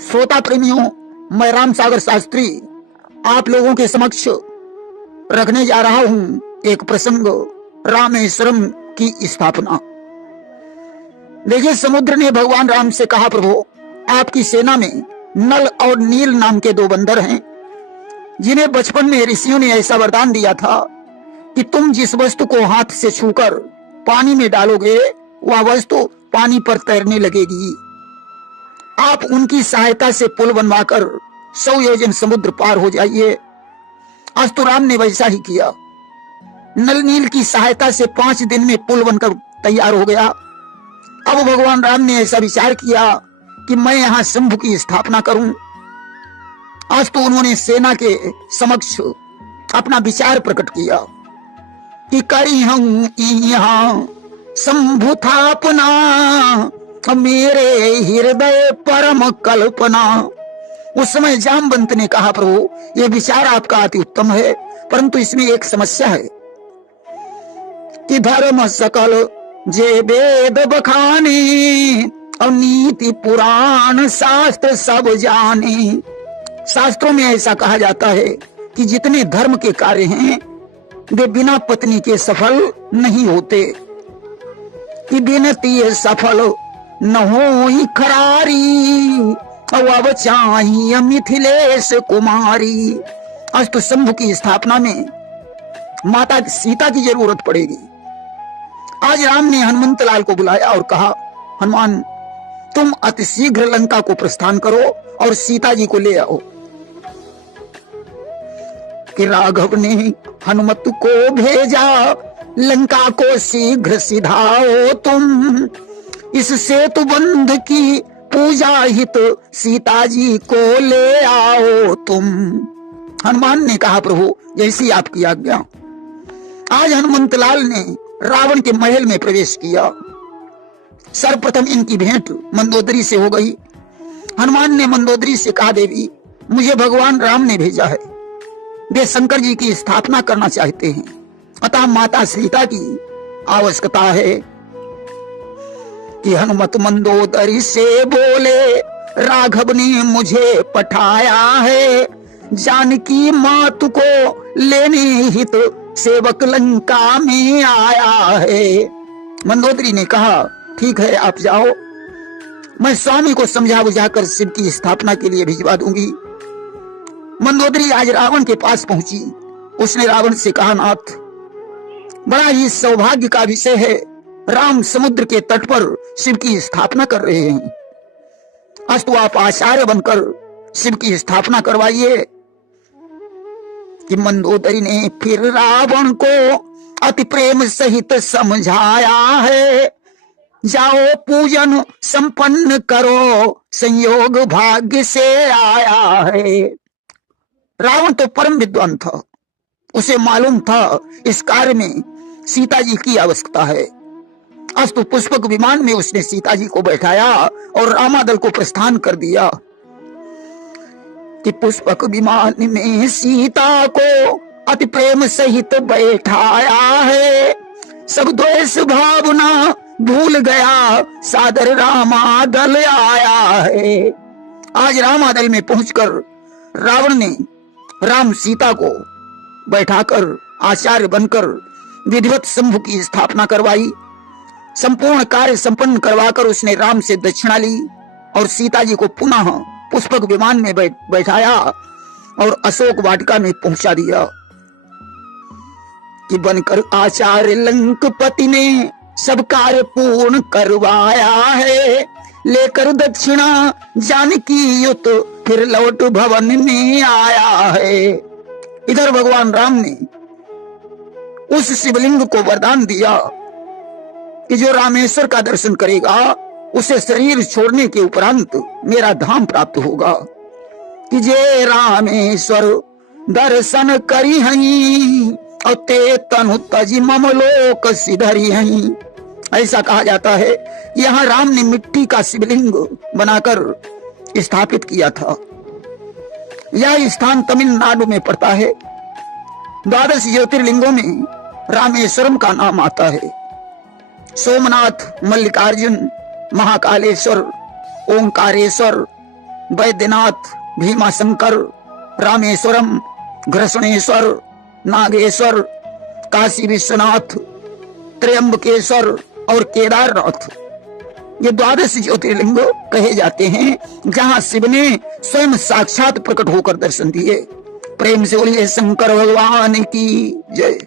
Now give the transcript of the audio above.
श्रोता प्रेमियों, मैं राम सागर शास्त्री आप लोगों के समक्ष रखने जा रहा हूं एक प्रसंग, रामेश्वरम की स्थापना। देखिए, समुद्र ने भगवान राम से कहा, प्रभु आपकी सेना में नल और नील नाम के दो बंदर हैं, जिन्हें बचपन में ऋषियों ने ऐसा वरदान दिया था कि तुम जिस वस्तु को हाथ से छूकर पानी में डालोगे वह वस्तु पानी पर तैरने लगेगी। आप उनकी सहायता से पुल बनवाकर 100 योजन समुद्र पार हो जाइए। अस्तु राम ने वैसा ही किया। नल नील की सहायता से 5 दिन में पुल बनकर तैयार हो गया। अब भगवान राम ने ऐसा विचार किया कि मैं यहां शंभु की स्थापना करूं। अस्तु उन्होंने सेना के समक्ष अपना विचार प्रकट किया कि करी हूं यहाँ शंभु थापना, मेरे हृदय परम कल्पना। उस समय जामवंत ने कहा, प्रभु ये विचार आपका अति उत्तम है, परंतु इसमें एक समस्या है कि धर्म सकल जे वेद बखानी, और नीति पुराण शास्त्र सब जाने। शास्त्रों में ऐसा कहा जाता है कि जितने धर्म के कार्य हैं वे बिना पत्नी के सफल नहीं होते, कि बिनती सफल न हो खरारी, अब चाहिए मिथिलेश कुमारी। अस्तु शंभु की स्थापना में माता सीता की जरूरत पड़ेगी। आज राम ने हनुमंत लाल को बुलाया और कहा, हनुमान तुम अति शीघ्र लंका को प्रस्थान करो और सीता जी को ले आओ। कि राघव ने हनुमत को भेजा, लंका को शीघ्र सिधाओ तुम, इस सेतु बंध की पूजा हित सीता जी को ले आओ तुम। हनुमान ने कहा, प्रभु जैसी आपकी आज्ञा। आज हनुमंत लाल ने रावण के महल में प्रवेश किया। सर्वप्रथम इनकी भेंट मंदोदरी से हो गई। हनुमान ने मंदोदरी से कहा, देवी मुझे भगवान राम ने भेजा है, वे शंकर जी की स्थापना करना चाहते हैं, अतः माता सीता की आवश्यकता है। कि हनुमत मंदोदरी से बोले, राघव ने मुझे पठाया है, जानकी मात को लेने हित सेवक लंका में आया है। मंदोदरी ने कहा, ठीक है आप जाओ, मैं स्वामी को समझा बुझाकर शिव की स्थापना के लिए भिजवा दूंगी। मंदोदरी आज रावण के पास पहुंची। उसने रावण से कहा, नाथ बड़ा ही सौभाग्य का विषय है, राम समुद्र के तट पर शिव की स्थापना कर रहे हैं। अस्तु आप आचार्य बनकर शिव की स्थापना करवाइए। कि मंदोदरी ने फिर रावण को अति प्रेम सहित समझाया है, जाओ पूजन संपन्न करो, संयोग भाग्य से आया है। रावण तो परम विद्वान था, उसे मालूम था इस कार्य में सीता जी की आवश्यकता है। अस्तु पुष्पक विमान में उसने सीता जी को बैठाया और रामादल को प्रस्थान कर दिया। कि पुष्पक विमान में सीता को अति प्रेम सहित बैठाया है, सब द्वेष भावना भूल गया, सादर रामादल आया है। आज रामादल में पहुंचकर रावण ने राम सीता को बैठाकर आचार्य बनकर विधिवत शंभु की स्थापना करवाई। संपूर्ण कार्य संपन्न करवाकर उसने राम से दक्षिणा ली और सीता जी को पुनः पुष्पक विमान में बैठाया और अशोक वाटिका में पहुंचा दिया। कि बनकर आचार्य लंकपति ने सब कार्य पूर्ण करवाया है, लेकर दक्षिणा जानकी युत फिर लौट भवन में आया है। इधर भगवान राम ने उस शिवलिंग को वरदान दिया कि जो रामेश्वर का दर्शन करेगा उसे शरीर छोड़ने के उपरांत मेरा धाम प्राप्त होगा। कि जे रामेश्वर दर्शन करी हई, और ते तनु तजी मम लोक सिधरी हई। ऐसा कहा जाता है, यहाँ राम ने मिट्टी का शिवलिंग बनाकर स्थापित किया था। यह स्थान तमिलनाडु में पड़ता है। 12 ज्योतिर्लिंगों में रामेश्वरम का नाम आता है। सोमनाथ, मल्लिकार्जुन, महाकालेश्वर, ओंकारेश्वर, वैद्यनाथ, भीमाशंकर, रामेश्वरम, घृष्णेश्वर, नागेश्वर, काशी विश्वनाथ, त्र्यंबकेश्वर और केदारनाथ, ये 12 ज्योतिर्लिंग कहे जाते हैं जहां शिव ने स्वयं साक्षात प्रकट होकर दर्शन दिए। प्रेम से बोलिए शंकर भगवान की जय।